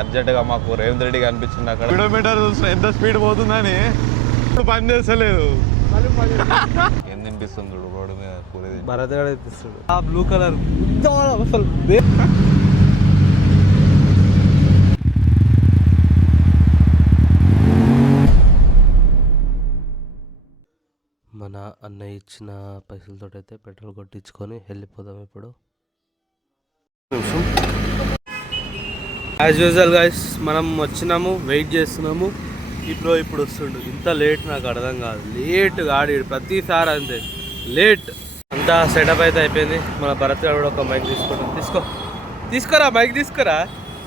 అర్జెంట్గా మాకు రేవంత్ రెడ్డి కనిపించింది అక్కడ కిలోమీటర్ ఎంత స్పీడ్ పోతుందని ఇప్పుడు పని చేస్తలేదు ఏం తినిపిస్తుంది రోడ్డు మీద కూరేది భరత్ గారు ఇప్పిస్తాడు ఆ బ్లూ కలర్ అసలు మన అన్నయ్య ఇచ్చిన పైసలతో అయితే పెట్రోల్ కొట్టించుకొని వెళ్ళిపోదాం ఇప్పుడు. యాజ్ యూజువల్ గైస్ మనం వచ్చినాము, వెయిట్ చేస్తున్నాము. ఇప్పుడు వస్తుండు. ఇంత లేట్ నాకు అర్థం కాదు. లేట్ గాడి ప్రతిసారి అంతే లేట్. అంతా సెటప్ అయితే అయిపోయింది. మన భరత్ గారు కూడా ఒక మైక్ తీసుకుంటాం. తీసుకురా మైక్ తీసుకురా.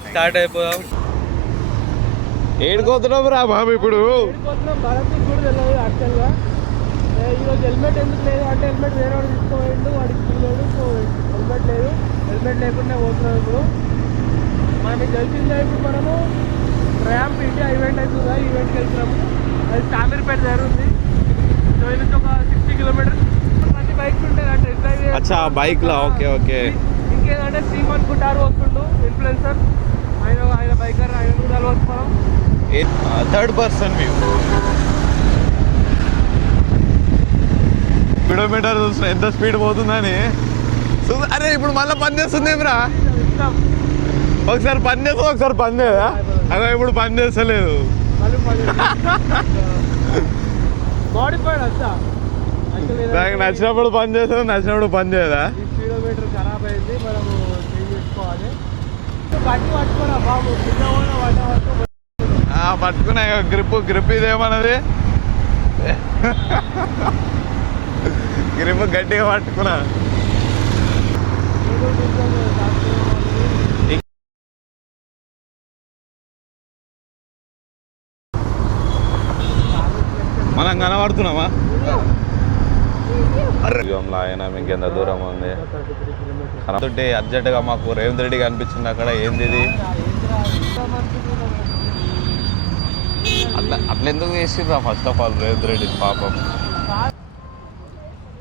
స్టార్ట్ అయిపోదాం. ఏడుకోతున్నాం రా బాబు. ఇప్పుడు భరత్ కూడా తెలియదు యాక్చువల్గా. ఈరోజు హెల్మెట్ ఎందుకు లేదు అంటే హెల్మెట్ వేరే వాడు తీసుకోవాడు, వాడికి తీయలేదు. సో హెల్మెట్ లేదు, హెల్మెట్ లేకుండా పోతున్నాం. ఇప్పుడు మనకి తెలిసిందే. ఇప్పుడు మనము ర్యాంప్ ఇండియా ఈవెంట్ అవుతుందా, ఈవెంట్కి వెళ్తున్నాము. అది చామీర్పేట దగ్గర ఉంది. సో ఇది ఒక 60 కిలోమీటర్స్. మంచి బైక్స్ ఉంటాయి అంటే అచ్చా బైక్లా. Okay okay. ఇంకేంటంటే శ్రీమన్ వస్తుండు ఇన్ఫ్లుయెన్సర్. ఆయన బైకర్, ఆయన కూడా వస్తున్నాం. Third person view. కిలోమీటర్ ఎంత స్పీడ్ పోతుందని. అరే ఇప్పుడు మళ్ళీ పని చేస్తుంది ఏమిరా. ఒకసారి పని చేస్తా, ఒకసారి పని చేయదా. అదే ఇప్పుడు పని చేస్తలేదు. నాకు నచ్చినప్పుడు పని చేస్తా, నచ్చినప్పుడు పని చేయదా. స్పీడోమీటర్ ఖరాబ్ అయింది, మనము చేంజ్ చేసుకోవాలి. పట్టుకున్నా గ్రిప్ ఇదేమన్నది. గ్రిప్ గట్టిగా పట్టుకున్నా. మనం కనబడుతున్నామా. ఆయన మీకు ఎంత దూరం ఉంది. అర్జెంట్గా మాకు రేవంత్ రెడ్డి కనిపించింది అక్కడ. ఏంది ఇది అట్లా ఎందుకు చేసిండ్రా first of all Revanth Reddy పాపం.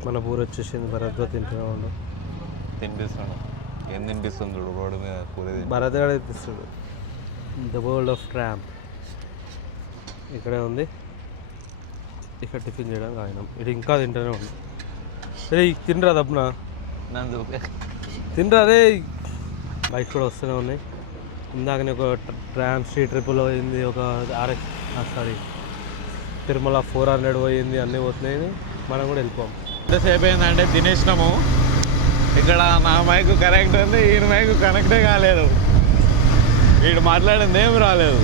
మన ఊరు వచ్చేసింది. భరత్ తింటున్నాడు, తినిపిస్తున్నాడు. ఏం తినిపిస్తుంది రోడ్డు మీద కూరేది. భరత్ గారు తినిపిస్తాడు. ద వరల్డ్ ఆఫ్ ట్రాంప్ ఇక్కడే ఉంది. ఇక్కడ టిఫిన్ చేయడానికి ఆయన ఇది ఇంకా తింటూనే ఉంది. రే తినరా దప్పున తినరా. రే బైక్స్ కూడా వస్తూనే ఉన్నాయి. ఇందాకనే ఒక ట్రామ్ స్ట్రీట్ ట్రిపుల్ పోయింది, ఒక తిరుమల 400 పోయింది. అన్నీ పోతున్నాయి. మనం కూడా వెళ్ళిపోం. ఎంతసేపు అయిందంటే తినేసినాము. ఇక్కడ నా మైకు కరెక్ట్ ఉంది, ఈయన మైకు కనెక్టే కాలేదు. వీడు మాట్లాడింది ఏం రాలేదు.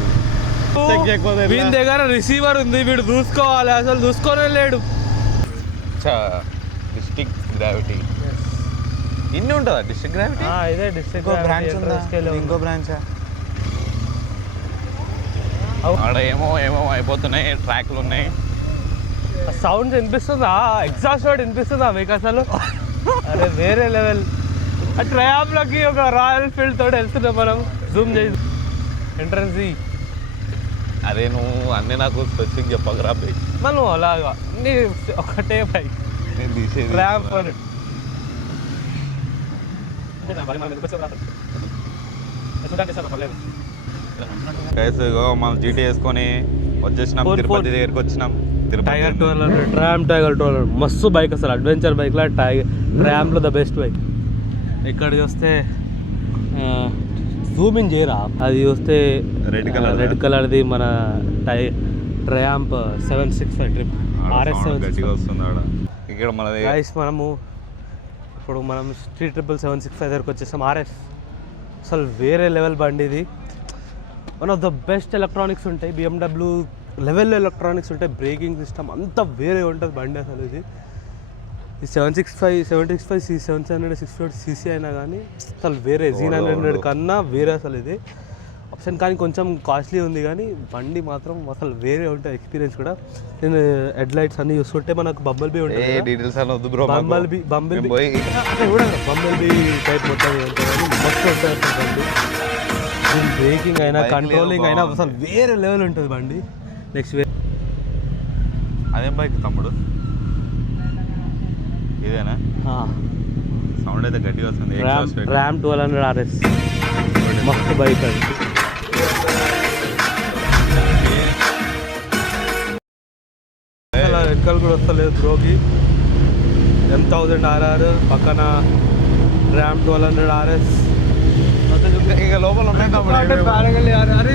వీని దగ్గర రిసీవర్ ఉంది, వీడు చూసుకోవాలి. అసలు చూసుకోనే లేడు. డిస్ట్రిక్ట్ గ్రావిటీ ఇన్ని ఉంటుందా? డిస్ట్రిక్ట్ గ్రావిటీ ఇదే డిస్ట్రిక్ట్ బ్రాంచ్ ఉందా? ఇంకో బ్రాంచా? అక్కడ ఏమో అయిపోతున్నాయి, ట్రాక్లు ఉన్నాయి. సౌండ్స్ వినిపిస్తుందా? ఎగ్జాస్ట్ వినిపిస్తుందా మీకు అసలు? అరే వేరే లెవెల్. ఆ ట్రయాంప్లోకి ఒక రాయల్ ఫీల్డ్ తోటి వెళ్తున్నాం మనం. జూమ్ చేసి ఎంట్రన్స్. అరే నువ్వు అన్నీ నాకు స్పెసిఫిక్ చెప్పకరా బైక్. మనం అలాగా అన్నీ ఒకటే బైక్. నేను తీసేది ర్యాంప్ మనం జీటీ వేసుకొని వచ్చేసినాం. తిరుపతి దగ్గరికి వచ్చినాం. టైగర్ 1200 ట్రామ్ టైగర్ 1200 మస్తు బైక్ అసలు. అడ్వెంచర్ బైక్లో ట్రామ్లో ద బెస్ట్ బైక్. ఇక్కడికి వస్తే జూమ్ ఇన్ చేయరా. అది వస్తే రెడ్ కలర్ది మన ట్రయాంప్ 765 ట్రిప్ RS 765. ఇక్కడ మనది గైస్ మనము ఇప్పుడు మనం 765 దగ్గరకు వచ్చేసాం. RS అసలు వేరే లెవెల్ బండి ఇది. One of the best electronics ఉంటాయి. BMW లెవెల్లో ఎలక్ట్రానిక్స్ ఉంటాయి. బ్రేకింగ్ సిస్టమ్ అంతా వేరే ఉంటుంది బండి అసలు. ఇది 765 cc 700 650 cc అయినా కానీ అసలు వేరే. Z900 కన్నా వేరే అసలు ఇది ఆప్షన్. కానీ కొంచెం కాస్ట్లీ ఉంది, కానీ బండి మాత్రం అసలు వేరే ఉంటుంది ఎక్స్పీరియన్స్ కూడా. నేను హెడ్ లైట్స్ అన్నీ చూస్తుంటే మనకు బంబల్ బీ ఉంటుంది. బంబల్ బీ టైప్ మొత్తం ఉంటుంది. మస్తు ఉంటుంది బండి. బ్రేకింగ్ అయినా కంట్రోలింగ్ అయినా అసలు వేరే లెవెల్ ఉంటుంది బండి. నెక్స్ట్ అదేం బైక్ తమ్ముడు? ఇదేనా? సౌండ్ అయితే గట్టిగా వస్తుంది. RAM 1200 RS. మస్తు బైక్ అది. అలా రెక్కలు కూడా వస్తలేదు బ్రోకి. M1000 RR పక్కన ర్యామ్ 1200 RS ఇక లోపల ఉన్నాయి ప్యారగల్ RR.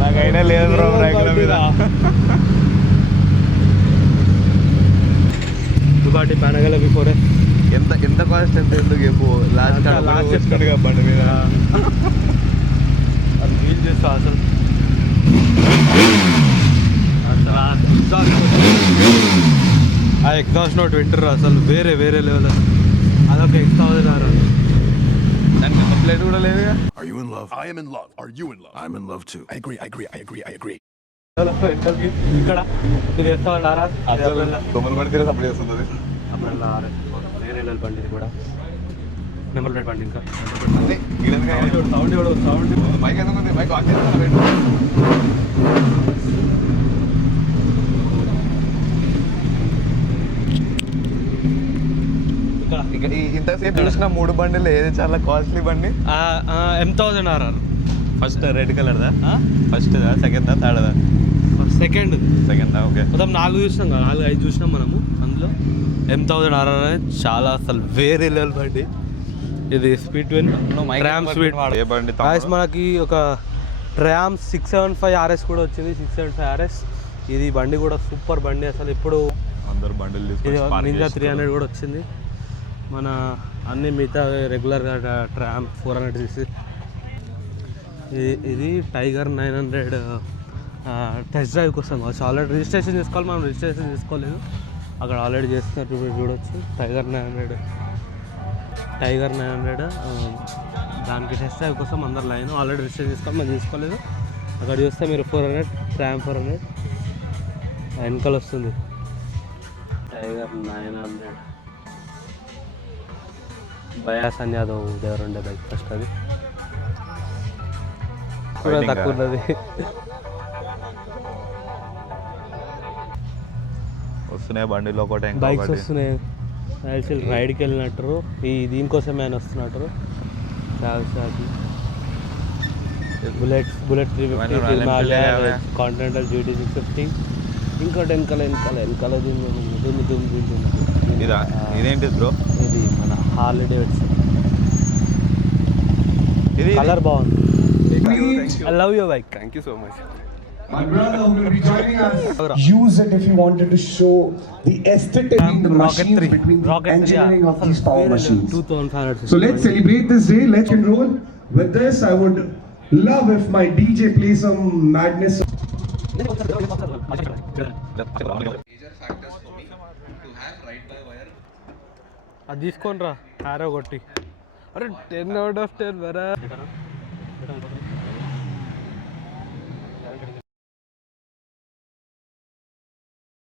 నాకు ఐడియా లేదు బ్రో రైకుల మీద. దుబాటి ప్యానగల్ బిఫోరే ఎంత ఎంత కాస్ట్ ఎంత ఎందుకు చెప్పు. లాస్ట్ చెప్తాడుగా బండి మీద. అది ఫీల్ చేస్తా అసలు. ఆ ఎగ్జాస్ట్ నోట్ వింటర్ అసలు వేరే వేరే లెవెల్. అదొక M1000 RR. దానికి ఎంత ప్లేట్ కూడా లేదుగా. Are you in love? I am in love. Are you in love? I'm in love too. I agree. ఇక్కడ ఇది M1000 RR. దొంగలు పడి తిరిగి సప్లై చేస్తుంది. అప్పుడు RS వేరే లెవెల్ బండి ఇది కూడా. నెంబర్ ప్లేట్ బండి ఇంకా అదే సౌండ్ బైక్ ఎందుకు ఉంది? బైక్ ఆన్ చేస్తాను. ఇక్కడ ఇంతసేపు చూసిన 3 బండిలు ఏది చాలా కాస్ట్లీ బండి? M1000 RR. ఫస్ట్ రెడ్ కలర్దా? ఫస్ట్ సెకండ్ థర్డ్దా? Second okay. మొత్తం 4 చూసినాం కదా, 4-5 చూసినాం మనము. అందులో M1000 RR అనేది చాలా అసలు వేరే లెవెల్ బండి. ఇది స్పీడ్ ట్విన్ ర్యామ్ స్పీడ్. ఏ బండి? మనకి ఒక ర్యామ్ 675 RS కూడా వచ్చింది. 675 RS. ఇది బండి కూడా సూపర్ బండి అసలు. ఇప్పుడు అందరు బండిలు ఇది తీసుకొని నింజా 300 కూడా వచ్చింది. మన అన్ని మిగతా రెగ్యులర్గా ర్యామ్ 400cc. ఇది టైగర్ 900 టెస్ట్ డ్రైవ్ కోసం ఆల్రెడీ రిజిస్ట్రేషన్ చేసుకోవాలి. మనం రిజిస్ట్రేషన్ చేసుకోలేదు, అక్కడ ఆల్రెడీ చేస్తున్నట్టు చూడొచ్చు. టైగర్ 900 దానికి టెస్ట్ డ్రైవ్ కోసం అందరు లైన్ ఆల్రెడీ రిజిస్ట్రేషన్ చేసుకోవాలి. మనం తీసుకోలేదు. అక్కడ చూస్తే మీరు 400 ర్యామ్ 400 వెనకాల వస్తుంది. టైగర్ 900 బయాసన్ యాదవ్ దగ్గర ఉండే బైక్ ఫస్ట్. అది కూడా తక్కువ ఉన్నది. వస్తున్నాయి బండిలో ఒకటి బైక్స్ వస్తున్నాయి. యాక్చువల్ రైడ్కి వెళ్ళినట్టు దీనికోసమే ఆయన వస్తున్నట్టు. Bullet 350 Himalaya continental GT 650. ఇంకోటి వెనకాల ఇదేంటి బ్రో? ఇది మన హార్లీ డేవిడ్సన్. ఇది కలర్ బాగుంది. I love your bike. Thank you so much. My brother will be joining us. Use it if you wanted to show the aesthetic in the machines between the engineering of these power machines. 2500. So let's celebrate this day. Let's enroll. With this, I would love if my DJ plays some madness. Major factors for me to have right by wire. అది తీసుకోండి రా, harrow కొట్టి. అరే 10 out of 10 Varra.